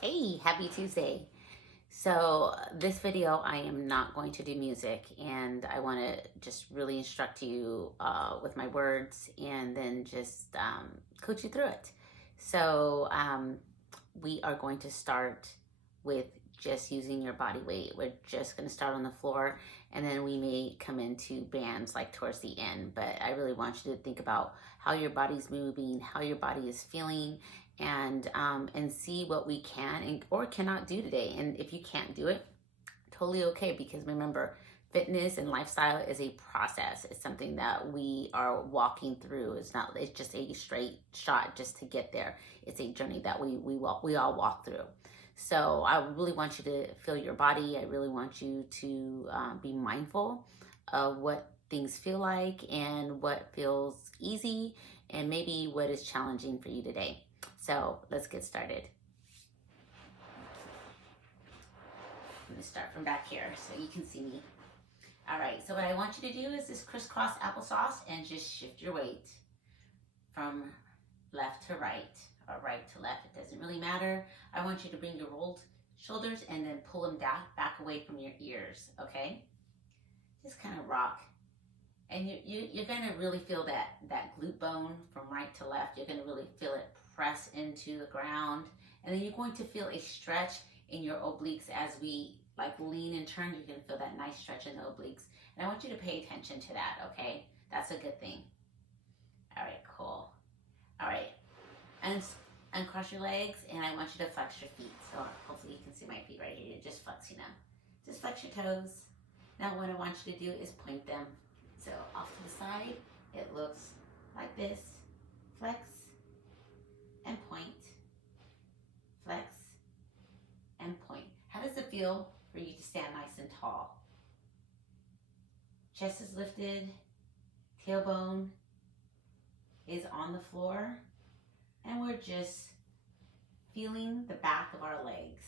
Hey, happy Tuesday. So this video, I am not going to do music, and I want to just really instruct you with my words and then just coach you through it. So we are going to start with just using your body weight. We're just going to start on the floor, and then we may come into bands like towards the end. But I really want you to think about how your body's moving, how your body is feeling, and see what we can or cannot do today. And if you can't do it, totally okay, because remember, fitness and lifestyle is a process. It's something that we are walking through. It's just a straight shot just to get there. It's a journey that we all walk through. So I really want you to feel your body. I really want you to be mindful of what things feel like and what feels easy and maybe what is challenging for you today. So let's get started. Let me start from back here so you can see me. All right, so what I want you to do is this crisscross applesauce and just shift your weight from left to right or right to left. It doesn't really matter. I want you to bring your rolled shoulders and then pull them back away from your ears, okay? Just kind of rock. And you're gonna really feel that glute bone from right to left. You're gonna really feel it press into the ground. And then you're going to feel a stretch in your obliques as we like lean and turn. You're gonna feel that nice stretch in the obliques. And I want you to pay attention to that, okay? That's a good thing. All right, cool. All right, and uncross your legs, and I want you to flex your feet. So hopefully you can see my feet right here. You're just flexing them. Just flex your toes. Now what I want you to do is point them. So off to the side, it looks like this. Flex and point. Flex and point. How does it feel for you to stand nice and tall? Chest is lifted, tailbone is on the floor, and we're just feeling the back of our legs.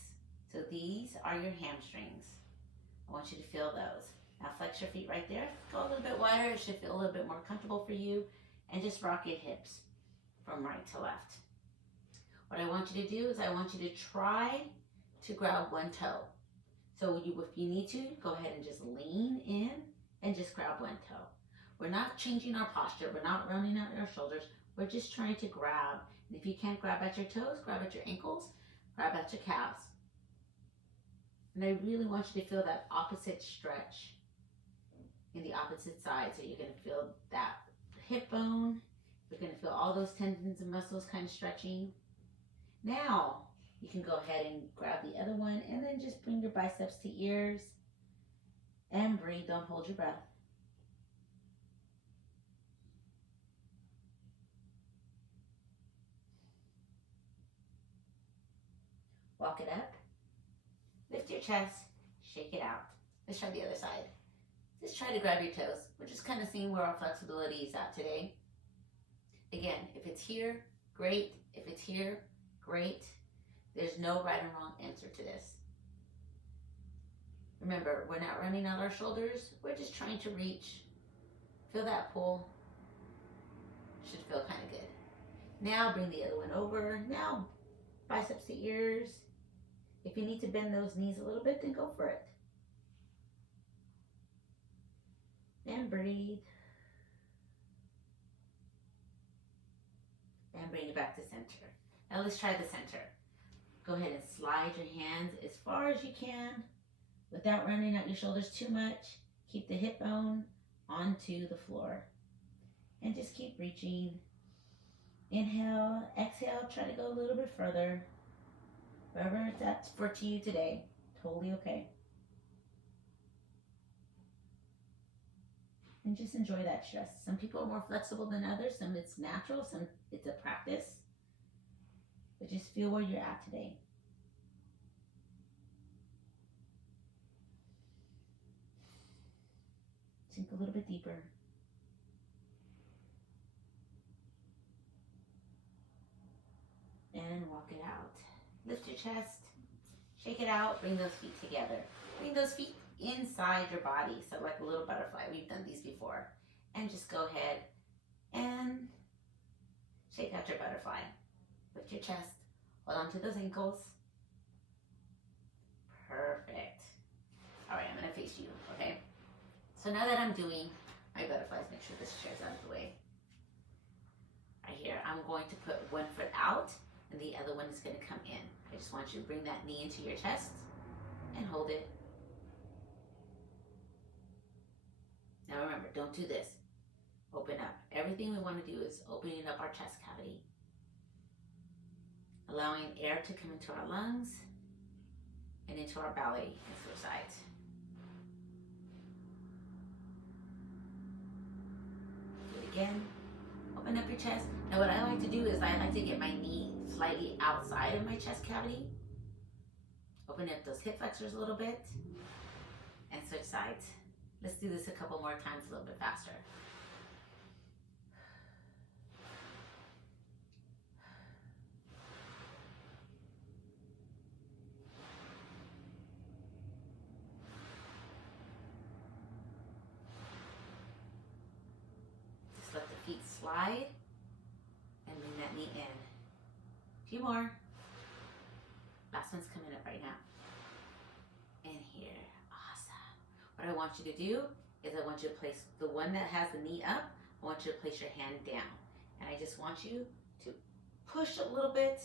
So these are your hamstrings. I want you to feel those. Now flex your feet right there. Go a little bit wider. It should feel a little bit more comfortable for you. And just rock your hips from right to left. What I want you to do is I want you to try to grab one toe. So if you need to, go ahead and just lean in and just grab one toe. We're not changing our posture. We're not rounding out our shoulders. We're just trying to grab. And if you can't grab at your toes, grab at your ankles, grab at your calves. And I really want you to feel that opposite stretch in the opposite side. So you're going to feel that hip bone. You're going to feel all those tendons and muscles kind of stretching. Now you can go ahead and grab the other one and then just bring your biceps to ears and breathe. Don't hold your breath. Walk it up. Lift your chest. Shake it out. Let's try the other side. Just try to grab your toes. We're just kind of seeing where our flexibility is at today. Again, if it's here, great. If it's here, great. There's no right and wrong answer to this. Remember, we're not running out our shoulders. We're just trying to reach. Feel that pull. Should feel kind of good. Now bring the other one over. Now biceps to ears. If you need to bend those knees a little bit, then go for it. And breathe. And bring it back to center. Now let's try the center. Go ahead and slide your hands as far as you can without running out your shoulders too much. Keep the hip bone onto the floor. And just keep reaching. Inhale, exhale, try to go a little bit further. Wherever that's for you today, totally okay. And just enjoy that stress. Some people are more flexible than others. Some it's natural, some it's a practice. But just feel where you're at today. Sink a little bit deeper. And walk it out. Lift your chest. Shake it out. Bring those feet together. Bring those feet inside your body. So like a little butterfly. We've done these before. And just go ahead and shake out your butterfly. Lift your chest. Hold on to those ankles. face you, okay? So now that I'm doing my butterflies, make sure this chair's out of the way. Right here, I'm going to put one foot out and the other one is going to come in. I just want you to bring that knee into your chest and hold it. Now remember, don't do this. Open up. Everything we want to do is opening up our chest cavity. Allowing air to come into our lungs and into our belly and switch sides. Do it again. Open up your chest. Now what I like to do is I like to get my knee slightly outside of my chest cavity. Open up those hip flexors a little bit and switch sides. Let's do this a couple more times, a little bit faster. Just let the feet slide and bring that knee in. A few more. Last one's coming up right now. In here. Awesome. What I want you to do is I want you to place the one that has the knee up, I want you to place your hand down. And I just want you to push a little bit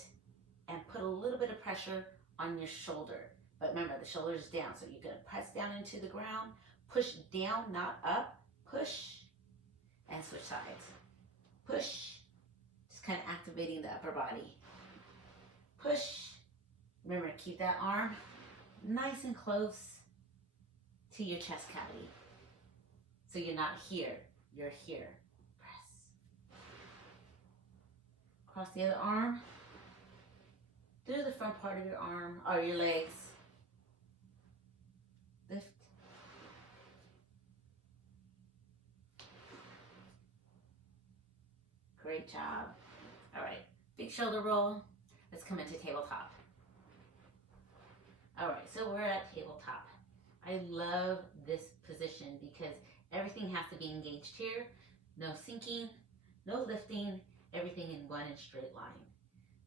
and put a little bit of pressure on your shoulder. But remember, the shoulder is down, so you're gonna press down into the ground, push down, not up, push, and switch sides. Push, just kind of activating the upper body. Push, remember, keep that arm nice and close to your chest cavity. So you're not here, you're here. Press. Cross the other arm, through the front part of your arm, or your legs. Lift. Great job. All right, big shoulder roll. Let's come into tabletop. All right, so we're at tabletop. I love this position because everything has to be engaged here. No sinking, no lifting, everything in one and straight line.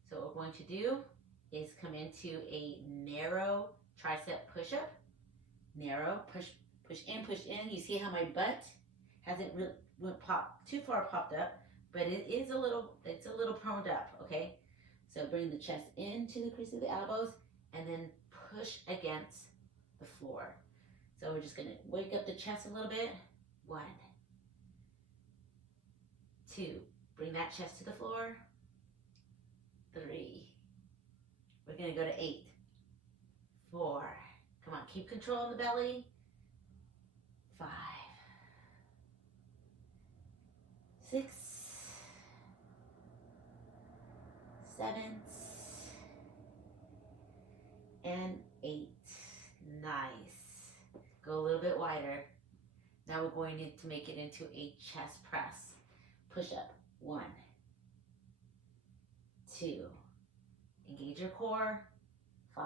So what we're going to do is come into a narrow tricep push-up. Narrow, push in, push in. You see how my butt hasn't really too far popped up, but it is it's a little proned up, okay? So bring the chest into the crease of the elbows and then push against the floor. So we're just gonna wake up the chest a little bit. 1, 2, bring that chest to the floor. 3, we're gonna go to 8, 4, come on, keep control of the belly. 5, 6, 7, and 8. Nice. Go a little bit wider. Now we're going to make it into a chest press. Push up. 1, 2. Engage your core. 5,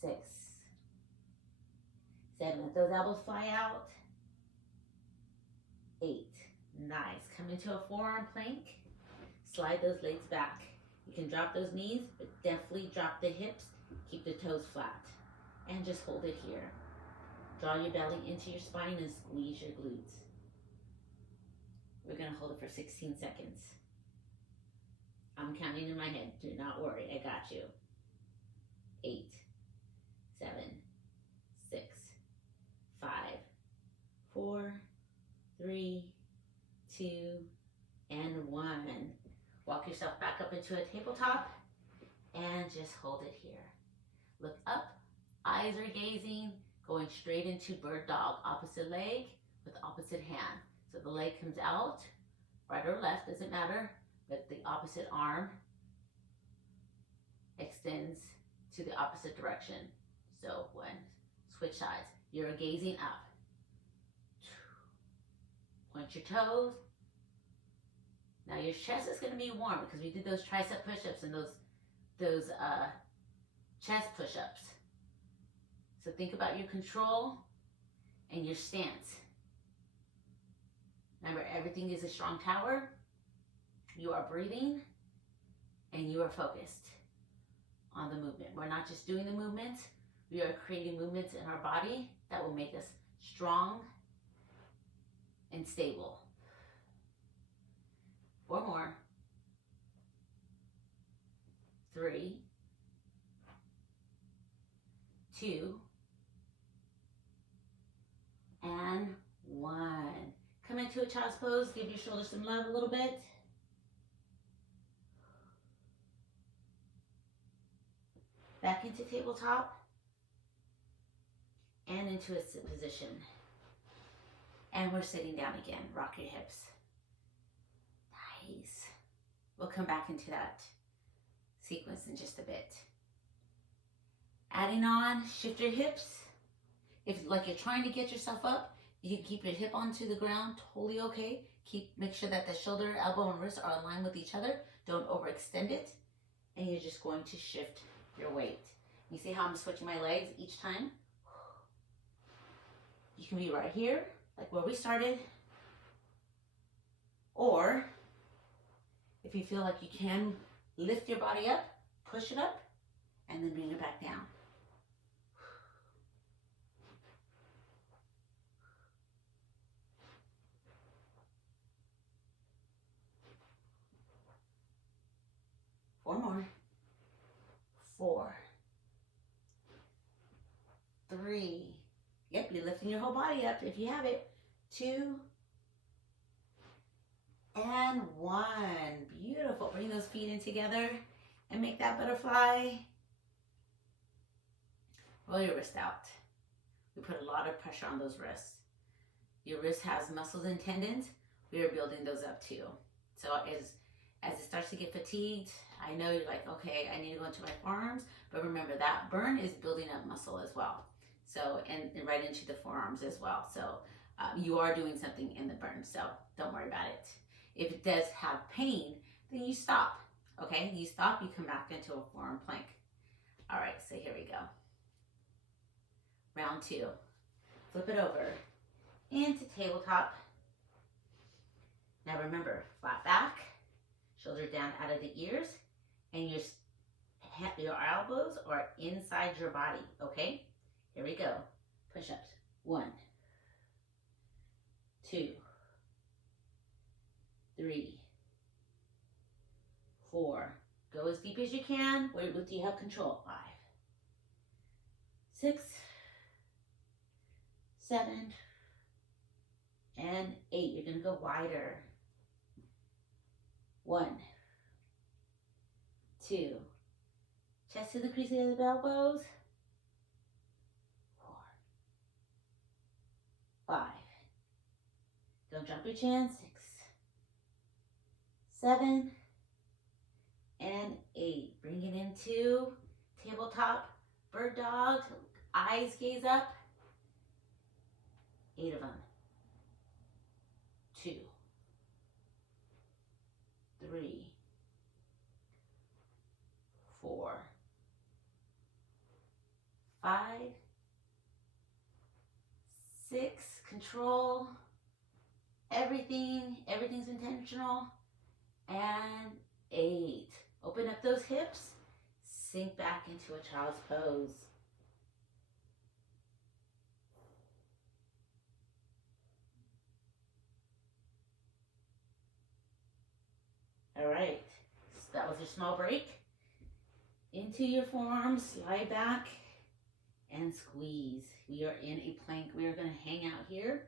6, 7. Let those elbows fly out. 8. Nice. Come into a forearm plank. Slide those legs back. You can drop those knees, but definitely drop the hips. Keep the toes flat. And just hold it here. Draw your belly into your spine and squeeze your glutes. We're going to hold it for 16 seconds. I'm counting in my head. Do not worry. I got you. 8, 7, 6, 5, 4, 3, 2, and 1. Walk yourself back up into a tabletop and just hold it here. Look up, eyes are gazing, going straight into bird dog, opposite leg with opposite hand. So the leg comes out, right or left, doesn't matter, but the opposite arm extends to the opposite direction. So 1, switch sides. You're gazing up. Point your toes. Now your chest is going to be warm because we did those tricep push-ups and those chest push-ups. So think about your control and your stance. Remember, everything is a strong tower. You are breathing and you are focused on the movement. We're not just doing the movement, We are creating movements in our body that will make us strong and stable. 4 more. 3, 2, and 1. Come into a child's pose. Give your shoulders some love a little bit. Back into tabletop. And into a sit position. And we're sitting down again. Rock your hips. Nice. We'll come back into that sequence in just a bit. Adding on, shift your hips. If like you're trying to get yourself up, you can keep your hip onto the ground, totally okay. Make sure that the shoulder, elbow, and wrist are aligned with each other. Don't overextend it. And you're just going to shift your weight. You see how I'm switching my legs each time? You can be right here, like where we started. Or, if you feel like you can lift your body up, push it up, and then bring it back down. Four more. 4, 3. Yep, you're lifting your whole body up if you have it. 2, and 1. Beautiful. Bring those feet in together and make that butterfly. Roll your wrist out. We put a lot of pressure on those wrists. Your wrist has muscles and tendons. We are building those up too. So as it starts to get fatigued, I know you're like, okay, I need to go into my forearms, but remember that burn is building up muscle as well. So, and right into the forearms as well. So you are doing something in the burn, so don't worry about it. If it does have pain, then you stop, okay? You stop, you come back into a forearm plank. All right, so here we go. Round 2. Flip it over into tabletop. Now remember, flat back, shoulder down out of the ears, and your elbows are inside your body, okay? Here we go. Push-ups. 1, 2, 3, 4. Go as deep as you can. Wait, do you have control? 5, 6, 7, and 8. You're going to go wider. 1, 2. Chest to the crease of the elbows. 4, 5. Don't drop your chin. 6, 7, and 8. Bring it into tabletop, bird dog. Eyes gaze up. 8 of them. 2, 3, 4, 5, 6. Control. Everything's intentional. And 8. Open up those hips. Sink back into a child's pose. All right, so that was your small break. Into your forearms, slide back and squeeze. We are in a plank. We are going to hang out here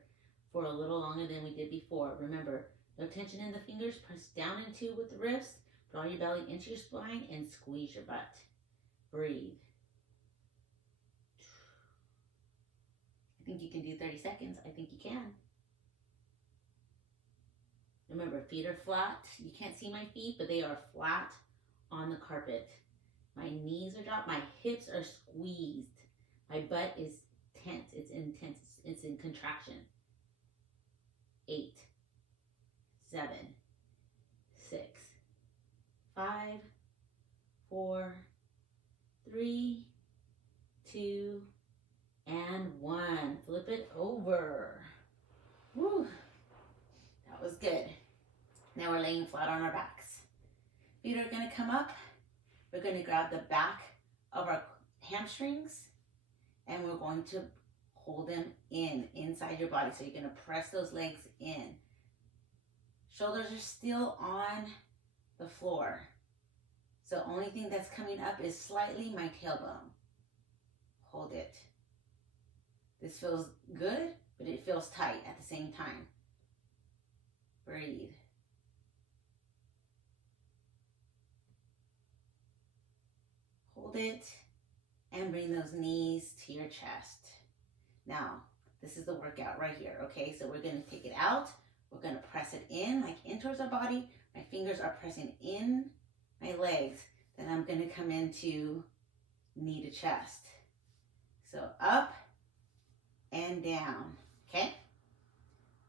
for a little longer than we did before. Remember, no tension in the fingers. Press down into with the wrists. Draw your belly into your spine and squeeze your butt. Breathe. I think you can do 30 seconds. I think you can. Remember, feet are flat. You can't see my feet, but they are flat on the carpet. My knees are dropped. My hips are squeezed. My butt is tense. It's intense. It's in contraction. 8, 7, 6, 5, 4, 3, 2, and 1. Flip it over. Woo. That was good. Now we're laying flat on our backs. Feet are going to come up. We're going to grab the back of our hamstrings and we're going to hold them inside your body. So you're going to press those legs in. Shoulders are still on the floor. So only thing that's coming up is slightly my tailbone. Hold it. This feels good, but it feels tight at the same time. Breathe. Hold it and bring those knees to your chest. Now, this is the workout right here, okay? So we're gonna take it out. We're gonna press it in, like in towards our body. My fingers are pressing in my legs. Then I'm gonna come into knee to chest. So up and down, okay?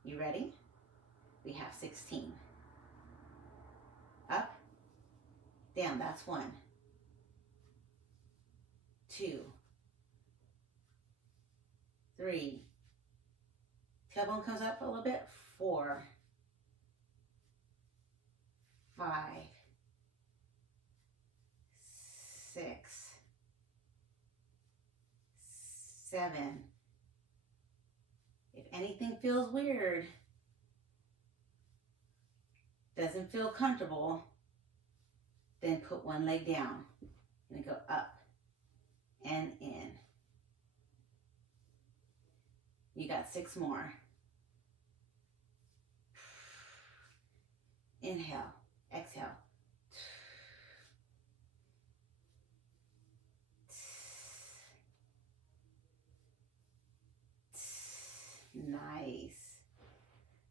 You ready? We have 16. Up, down, that's 1. 2, 3. Tailbone comes up a little bit. 4, 5, 6, 7. If anything feels weird, doesn't feel comfortable, then put one leg down and go up and in. You got 6 more. Inhale, exhale. Nice.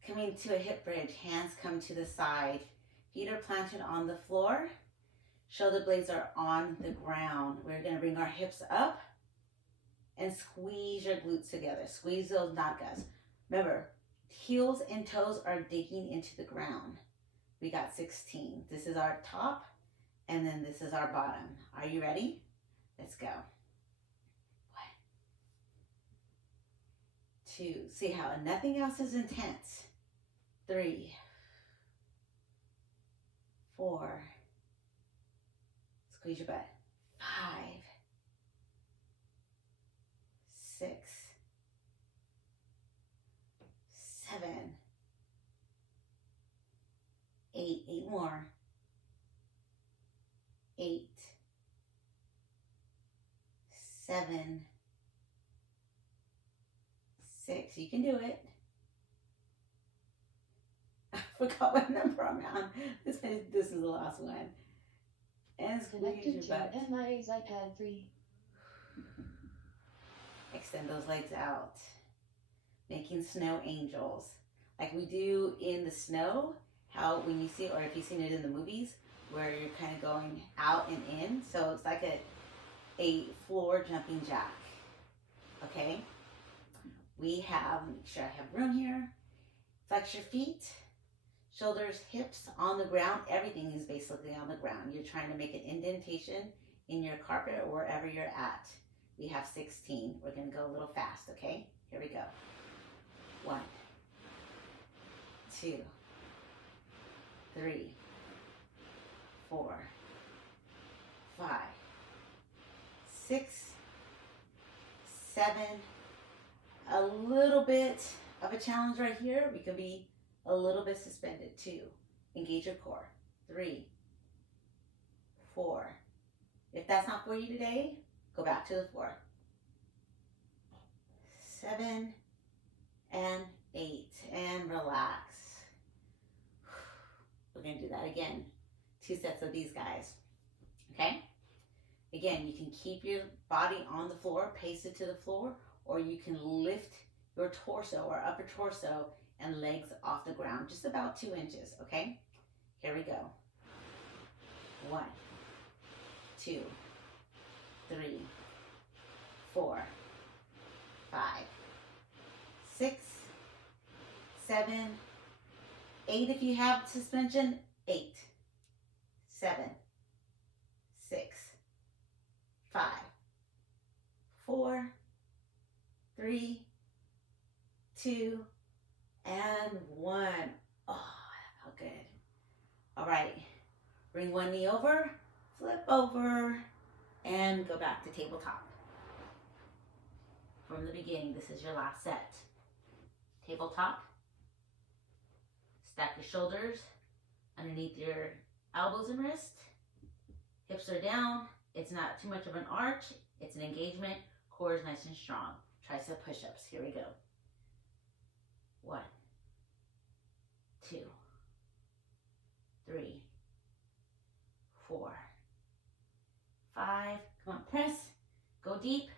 Coming to a hip bridge, hands come to the side. Feet are planted on the floor. Shoulder blades are on the ground. We're going to bring our hips up and squeeze your glutes together. Squeeze those nagas. Remember, heels and toes are digging into the ground. We got 16. This is our top, and then this is our bottom. Are you ready? Let's go. 1, 2. See how nothing else is intense. 3, 4. Squeeze your butt. 5, 6, 7, 8. 8 more. 8, 7, 6. You can do it. I forgot what number I'm on. This is the last one. And squeeze your butt. MI's iPad 3. Extend those legs out. Making snow angels. Like we do in the snow, how when you see, or if you've seen it in the movies, where you're kind of going out and in. So it's like a floor jumping jack. Okay? We have, make sure I have room here. Flex your feet. Shoulders, hips on the ground. Everything is basically on the ground. You're trying to make an indentation in your carpet or wherever you're at. We have 16. We're going to go a little fast, okay? Here we go. 1, 2, 3, 4, 5, 6, 7. A little bit of a challenge right here. We could be a little bit suspended. 2. Engage your core. 3, 4. If that's not for you today, go back to the floor. 7 and 8. And relax. We're going to do that again. 2 sets of these guys. Okay? Again, you can keep your body on the floor, pace it to the floor, or you can lift your torso or upper torso and legs off the ground, just about 2 inches, okay? Here we go. 1, 2, 3, 4, 5, 6, 7, 8 if you have suspension. 8, 7, 6, 5, 4, 3, 2, and 1. Oh, that felt good. All right, bring one knee over, flip over, and go back to tabletop. from the beginning. This is your last set. Tabletop. Stack your shoulders underneath your elbows and wrist. Hips are down. It's not too much of an arch. It's an engagement. Core is nice and strong. Tricep push-ups. Here we go. 1, 2, 3, 4, 5. Come on, press. Go deep.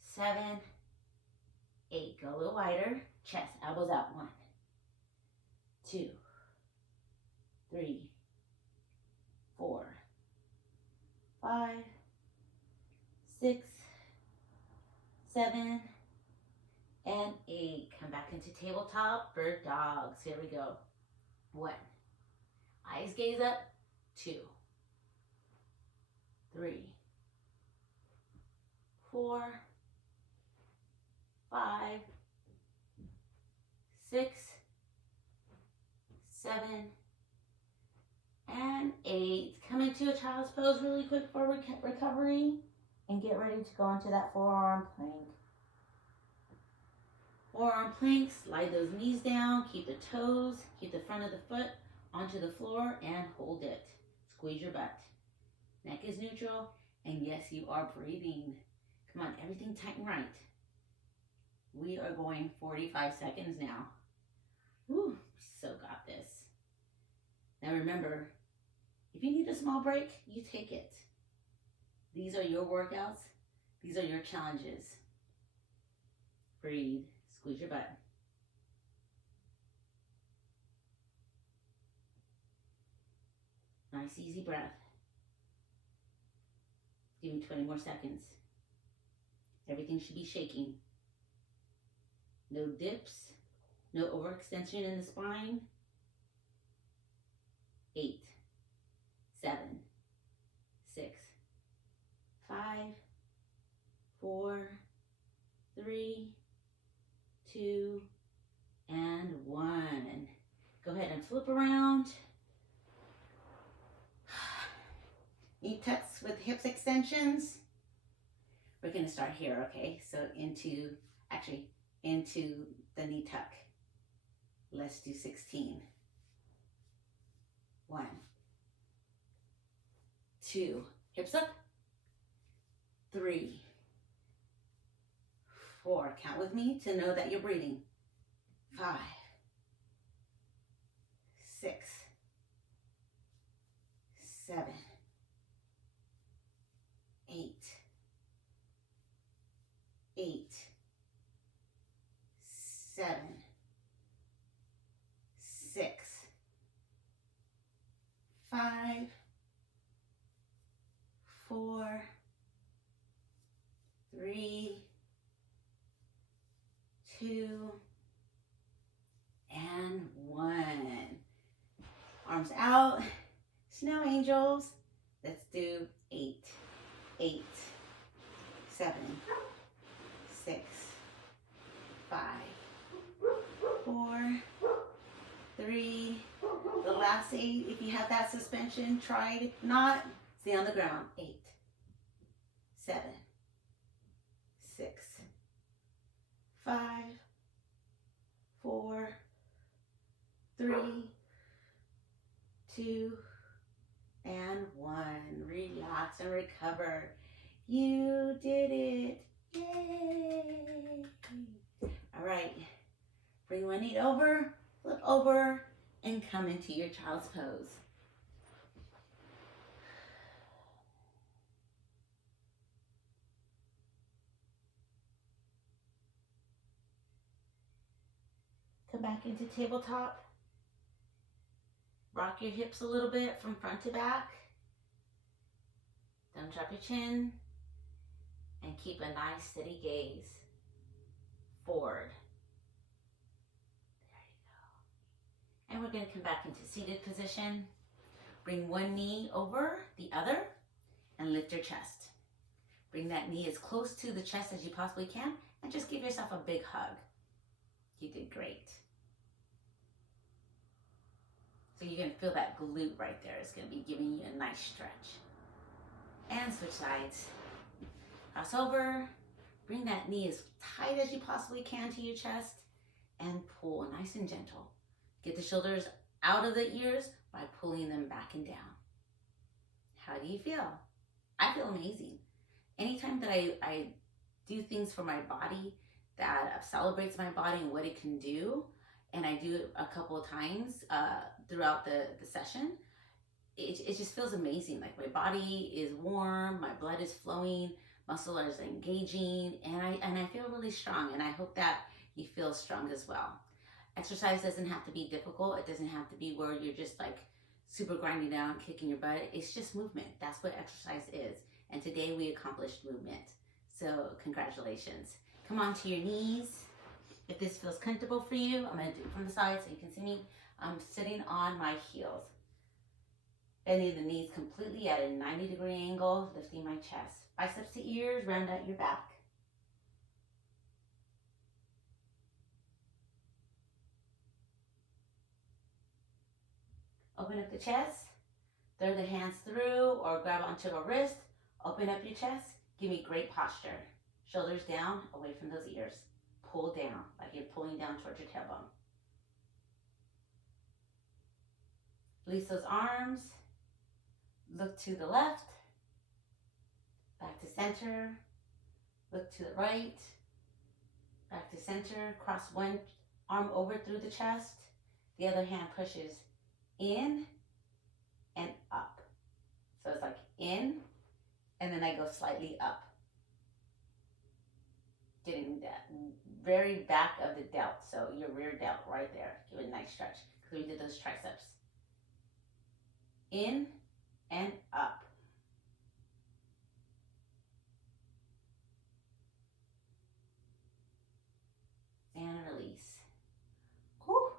7, 8. Go a little wider. Chest, elbows out. 1, 2, 3, 4, 5, 6, 7, and 8. Come back into tabletop, bird dogs. Here we go. 1. Eyes gaze up. 2, 3, 4, 5, 6, 7, and 8. Come into a child's pose really quick for recovery and get ready to go into that forearm plank. Forearm plank, slide those knees down, keep the toes, keep the front of the foot onto the floor and hold it. Squeeze your butt. Neck is neutral, and yes, you are breathing. Come on, everything tight and right. We are going 45 seconds now. Whew, so got this. Now remember, if you need a small break, you take it. These are your workouts. These are your challenges. Breathe. Squeeze your butt. Nice, easy breath. Give me 20 more seconds. Everything should be shaking. No dips. No overextension in the spine. 8, 7, 6, 5, 4, 3, 2, and 1. Go ahead and flip around. Knee tucks with hips extensions. We're going to start here, okay? So into the knee tuck. Let's do 16. 1, 2, hips up. 3, 4, count with me to know that you're breathing. 5, 6, 7, 8, 7, 6, 5, 4, 3, 2, and 1. Arms out. Snow angels. Let's do 8, 7, 6, 5, 4, 3. The last 8, if you have that suspension, try it. If not, stay on the ground. 8, 7, 6, 5, 4, 3, 2, and 1. Relax and recover. You did it. Yay. All right. Bring one knee over, flip over, and come into your child's pose. Come back into tabletop. Rock your hips a little bit from front to back. Don't drop your chin. And keep a nice steady gaze forward. There you go. And we're going to come back into seated position. Bring one knee over the other and lift your chest. Bring that knee as close to the chest as you possibly can and just give yourself a big hug. You did great. So you're going to feel that glute right there. It's going to be giving you a nice stretch. And switch sides. Cross over, Bring that knee as tight as you possibly can to your chest and pull nice and gentle. Get the shoulders out of the ears by pulling them back and down. How do you feel? I feel amazing. Anytime that I do things for my body that celebrates my body and what it can do, and I do it a couple of times throughout the session, it just feels amazing. Like my body is warm, my blood is flowing, muscles are engaging, and I feel really strong, and I hope that you feel strong as well. Exercise doesn't have to be difficult. It doesn't have to be where you're just like super grinding down, kicking your butt. It's just movement. That's what exercise is. And today we accomplished movement. So congratulations. Come on to your knees. If this feels comfortable for you, I'm gonna do it from the side so you can see me. I'm sitting on my heels. Bending the knees completely at a 90-degree angle, lifting my chest. Biceps to ears, round out your back. Open up the chest, throw the hands through or grab onto a wrist. Open up your chest, give me great posture. Shoulders down, away from those ears. Pull down, like you're pulling down towards your tailbone. Release those arms, look to the left, back to center, look to the right, back to center, cross one arm over through the chest, the other hand pushes in and up. So it's like in, and then I go slightly up. Getting that very back of the delt, so your rear delt right there. Give it a nice stretch, because we did those triceps. In and up. And release. Whew.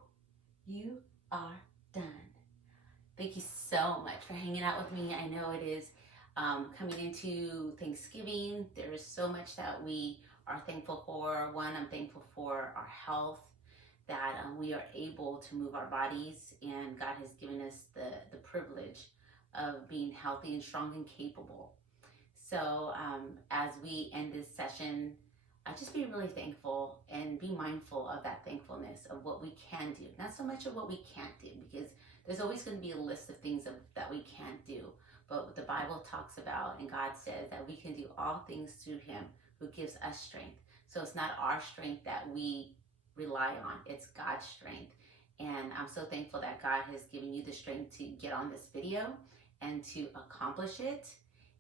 You are done. Thank you so much for hanging out with me. I know it is coming into Thanksgiving. There is so much that we are thankful for. One, I'm thankful for our health, that we are able to move our bodies, and God has given us the privilege of being healthy and strong and capable. So as we end this session, just be really thankful and be mindful of that thankfulness of what we can do. Not so much of what we can't do, because there's always going to be a list of things that we can't do. But what the Bible talks about, and God says that we can do all things through Him who gives us strength. So it's not our strength that we rely on, it's God's strength. And I'm so thankful that God has given you the strength to get on this video and to accomplish it.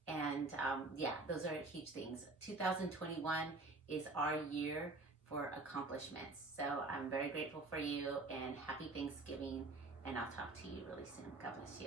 And yeah, those are huge things. 2021 is our year for accomplishments. So I'm very grateful for you, and happy Thanksgiving, and I'll talk to you really soon. God bless you.